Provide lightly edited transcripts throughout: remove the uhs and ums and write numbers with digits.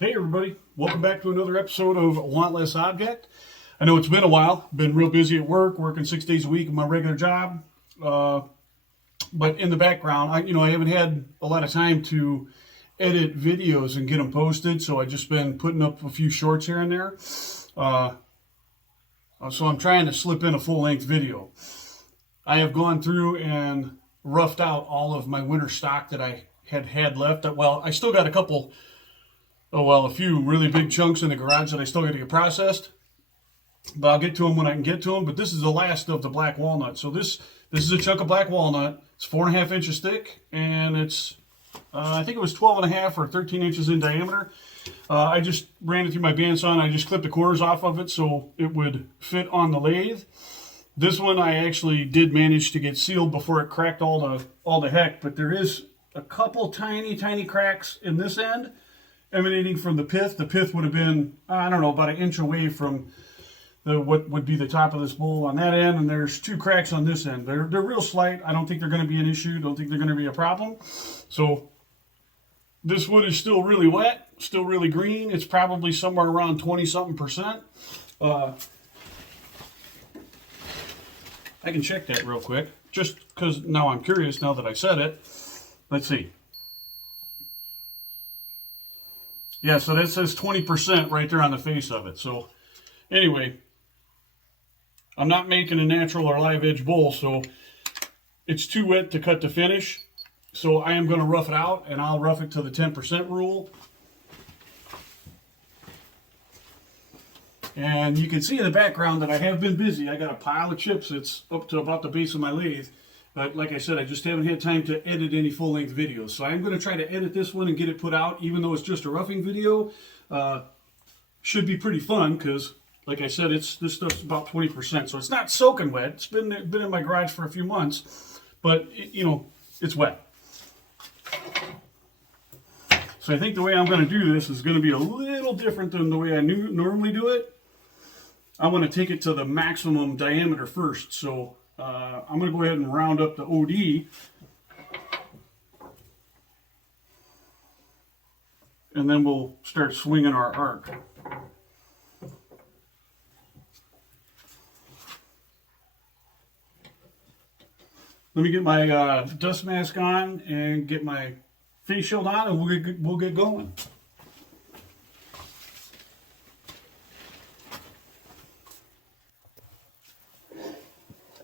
Hey everybody, welcome back to another episode of Want Less Object. I know it's been a while, been real busy at work, working 6 days a week in my regular job. But in the background, I haven't had a lot of time to edit videos and get them posted, so I just been putting up a few shorts here and there. So I'm trying to slip in a full-length video. I have gone through and roughed out all of my winter stock that I had left. Well, I still got a few really big chunks in the garage that I still got to get processed. But I'll get to them when I can get to them. But this is the last of the black walnut. So this is a chunk of black walnut. It's 4.5 inches thick, and it's I think it was 12.5 or 13 inches in diameter. I just ran it through my bandsaw and I just clipped the corners off of it so it would fit on the lathe. This one I actually did manage to get sealed before it cracked all the heck, but there is a couple tiny cracks in this end emanating from the pith. The pith would have been, I don't know, about an inch away from what would be the top of this bowl on that end, and there's two cracks on this end. They're real slight. I don't think they're going to be an issue. Don't think they're going to be a problem. So this wood is still really wet, still really green. It's probably somewhere around 20-something%. I can check that real quick, just because now I'm curious now that I said it. Let's see. Yeah, so that says 20% right there on the face of it. So anyway, I'm not making a natural or live edge bowl, so it's too wet to cut to finish. So I am going to rough it out, and I'll rough it to the 10% rule. And you can see in the background that I have been busy. I got a pile of chips that's up to about the base of my lathe. But like I said, I just haven't had time to edit any full-length videos. So I'm going to try to edit this one and get it put out, even though it's just a roughing video. Should be pretty fun because, like I said, this stuff's about 20%. So it's not soaking wet. It's been in my garage for a few months, but it's wet. So I think the way I'm going to do this is going to be a little different than the way I normally do it. I want to take it to the maximum diameter first. So I'm going to go ahead and round up the OD. And then we'll start swinging our arc. Let me get my dust mask on and get my face shield on, and we'll get going.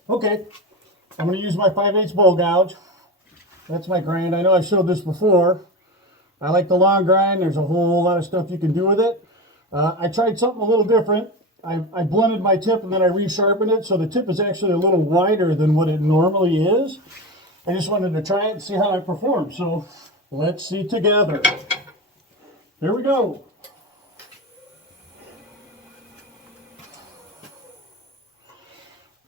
Okay, I'm going to use my 5/8 bowl gouge. That's my grind. I know I showed this before. I like the long grind. There's a whole lot of stuff you can do with it. I tried something a little different. I blended my tip and then I resharpened it, so the tip is actually a little wider than what it normally is. I just wanted to try it and see how it performs. So let's see together. Here we go.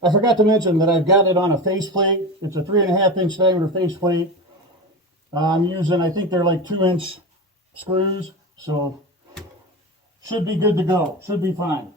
I forgot to mention that I've got it on a faceplate. It's a 3.5 inch diameter faceplate. I'm using, I think they're like 2-inch screws, so should be good to go. Should be fine.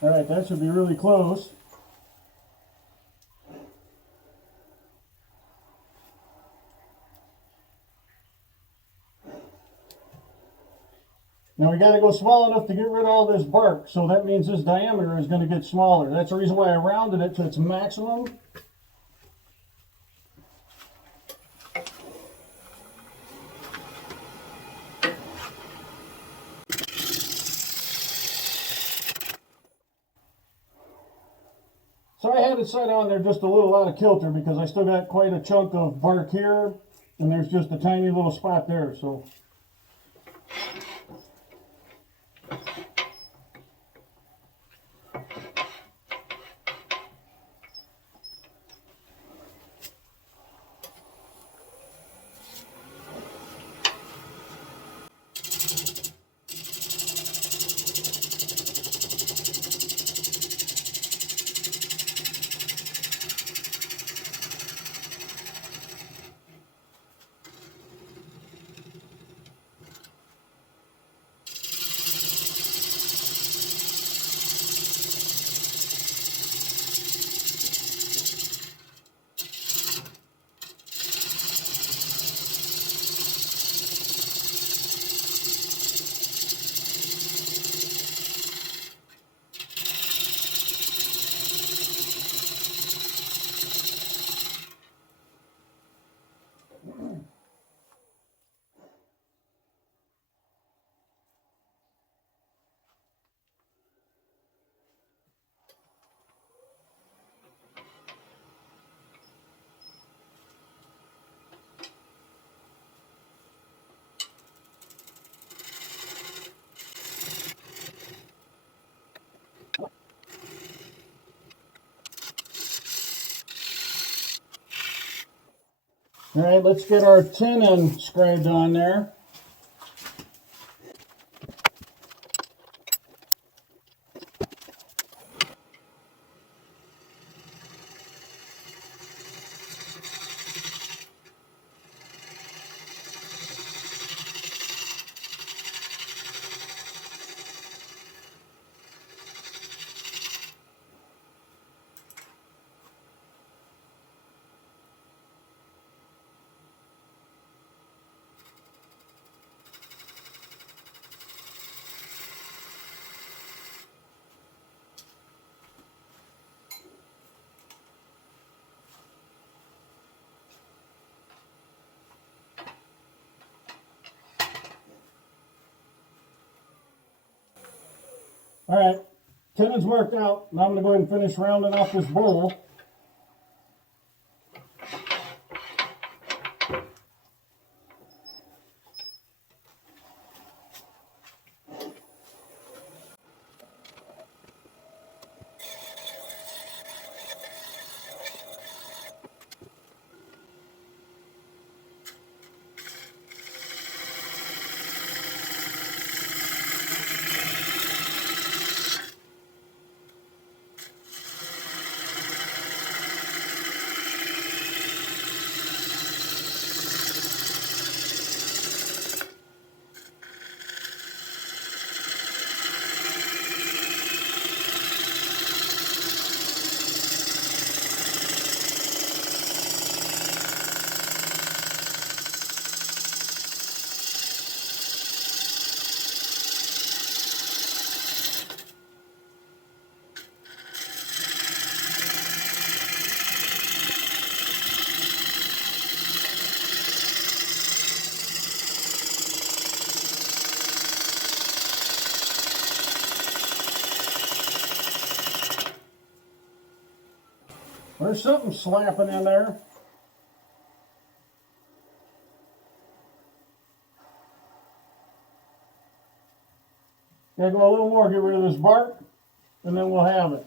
All right, that should be really close. Now we got to go small enough to get rid of all this bark, so that means this diameter is going to get smaller. That's the reason why I rounded it to its maximum. So I had it set on there just a little out of kilter because I still got quite a chunk of bark here, and there's just a tiny little spot there. So all right, let's get our tenon scribed on there. All right, tenon's marked out. Now I'm going to go ahead and finish rounding off this bowl. There's something slapping in there. Gotta go a little more, get rid of this bark, and then we'll have it.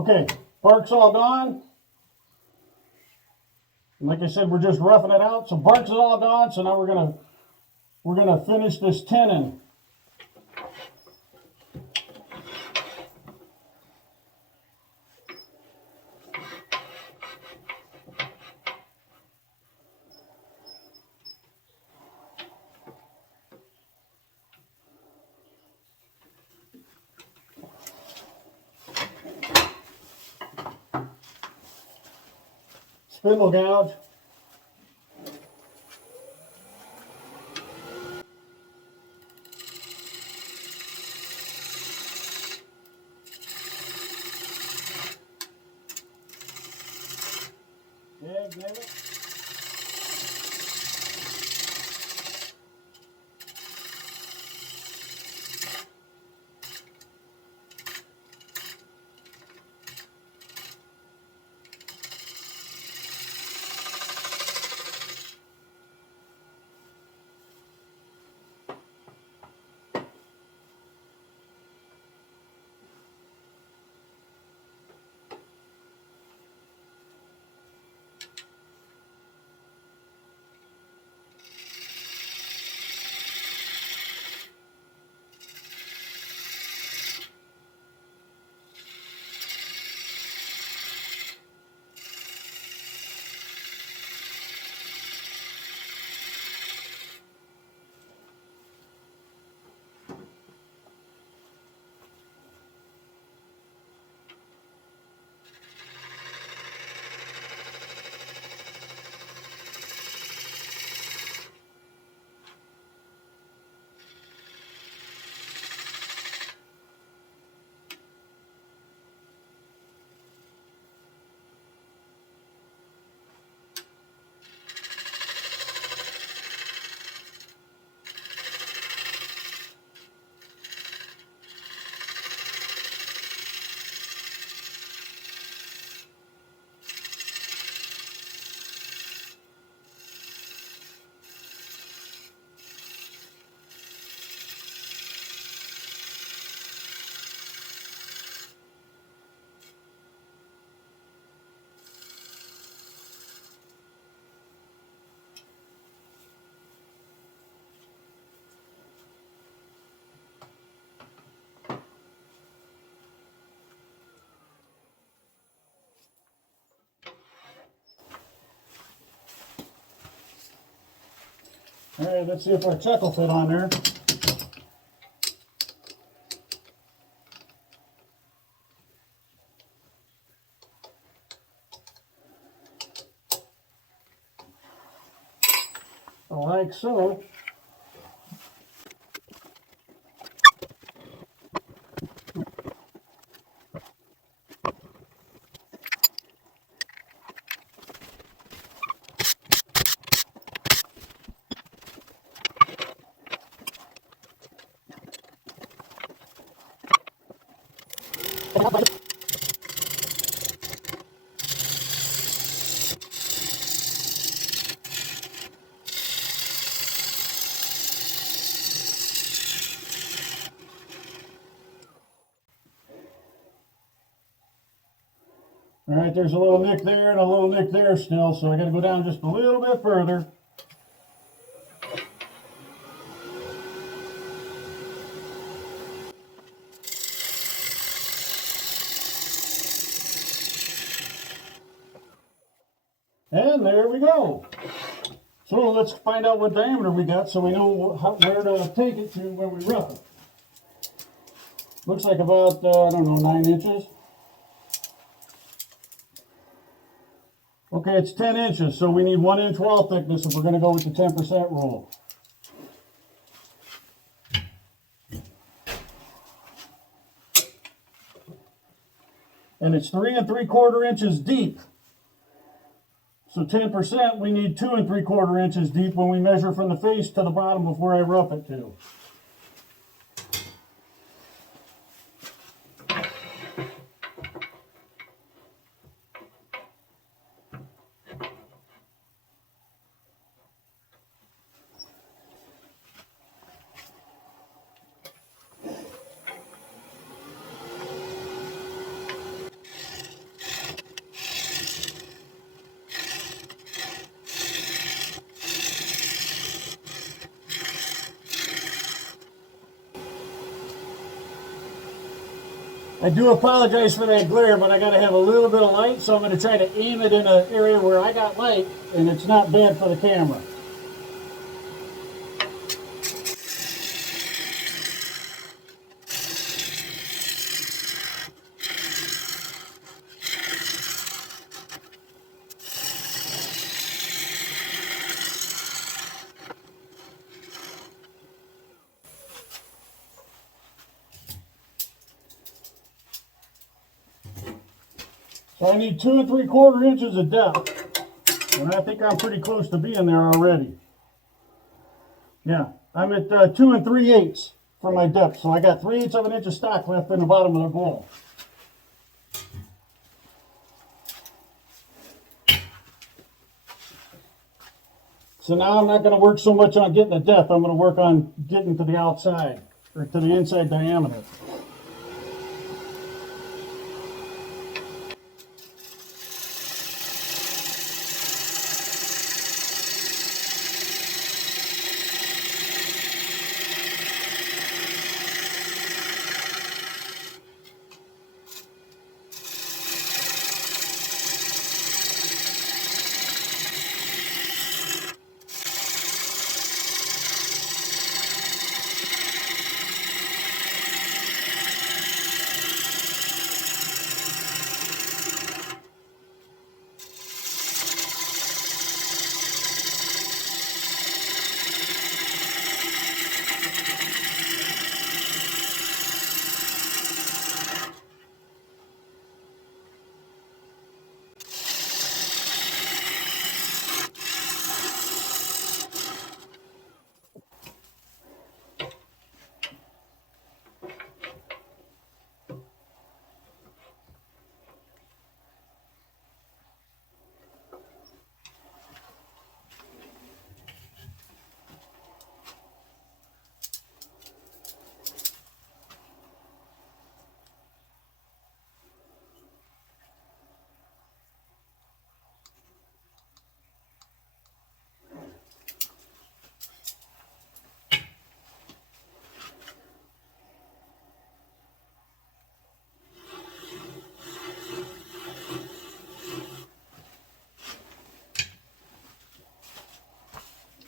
Okay, bark's all gone. And like I said, we're just roughing it out. So bark's is all gone. So now we're gonna finish this tenon. Spindle gouge. Yeah, name it. All right, let's see if our chuck will fit on there. Like so. All right, there's a little nick there and a little nick there still, so I got to go down just a little bit further. And there we go. So let's find out what diameter we got so we know where to take it to when we rough it. Looks like about, I don't know, 9 inches. Okay, it's 10 inches, so we need 1 inch wall thickness if we're going to go with the 10% rule. And it's 3 3/4 inches deep. So 10%, we need 2 3/4 inches deep when we measure from the face to the bottom of where I rough it to. I do apologize for that glare, but I got to have a little bit of light, so I'm going to try to aim it in an area where I got light and it's not bad for the camera. So I need 2 3/4 inches of depth, and I think I'm pretty close to being there already. Yeah, I'm at 2 3/8 for my depth, so I got 3/8 of an inch of stock left in the bottom of the bowl. So now I'm not going to work so much on getting the depth, I'm going to work on getting to the outside, or to the inside diameter.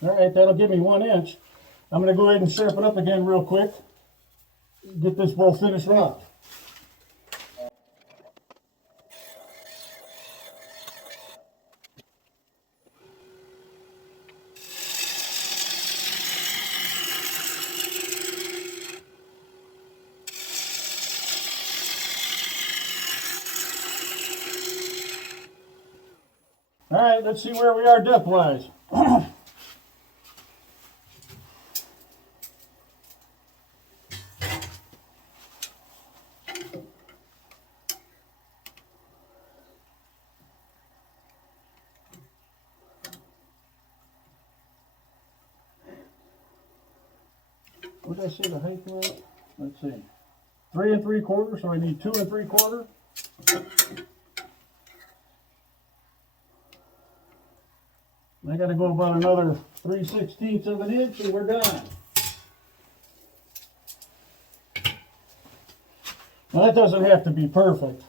All right, that'll give me 1 inch. I'm going to go ahead and sharpen up again real quick. Get this bowl finished off. All right, let's see where we are depth-wise. What did I say the height was? Let's see. 3 3/4, so I need 2 3/4. I got to go about another 3/16 of an inch and we're done. Now that doesn't have to be perfect.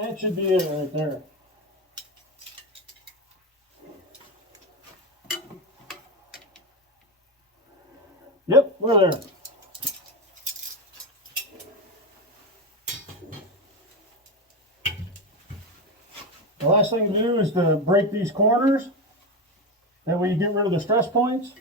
That should be it right there. Yep, we're there. The last thing to do is to break these corners. That way you get rid of the stress points.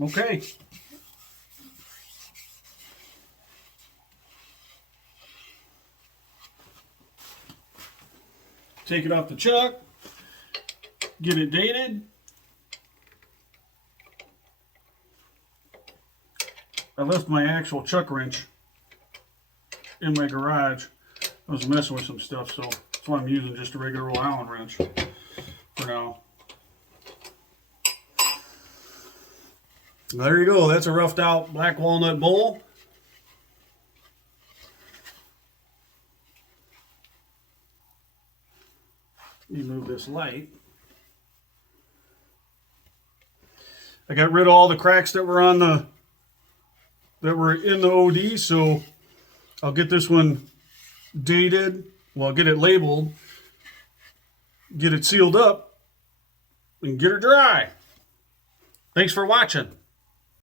Okay. Take it off the chuck, get it dated. I left my actual chuck wrench in my garage. I was messing with some stuff, so that's why I'm using just a regular old Allen wrench for now. There you go. That's a roughed out black walnut bowl. Let me move this light. I got rid of all the cracks that were in the OD, so I'll get this one dated. Well, I'll get it labeled, get it sealed up, and get her dry. Thanks for watching.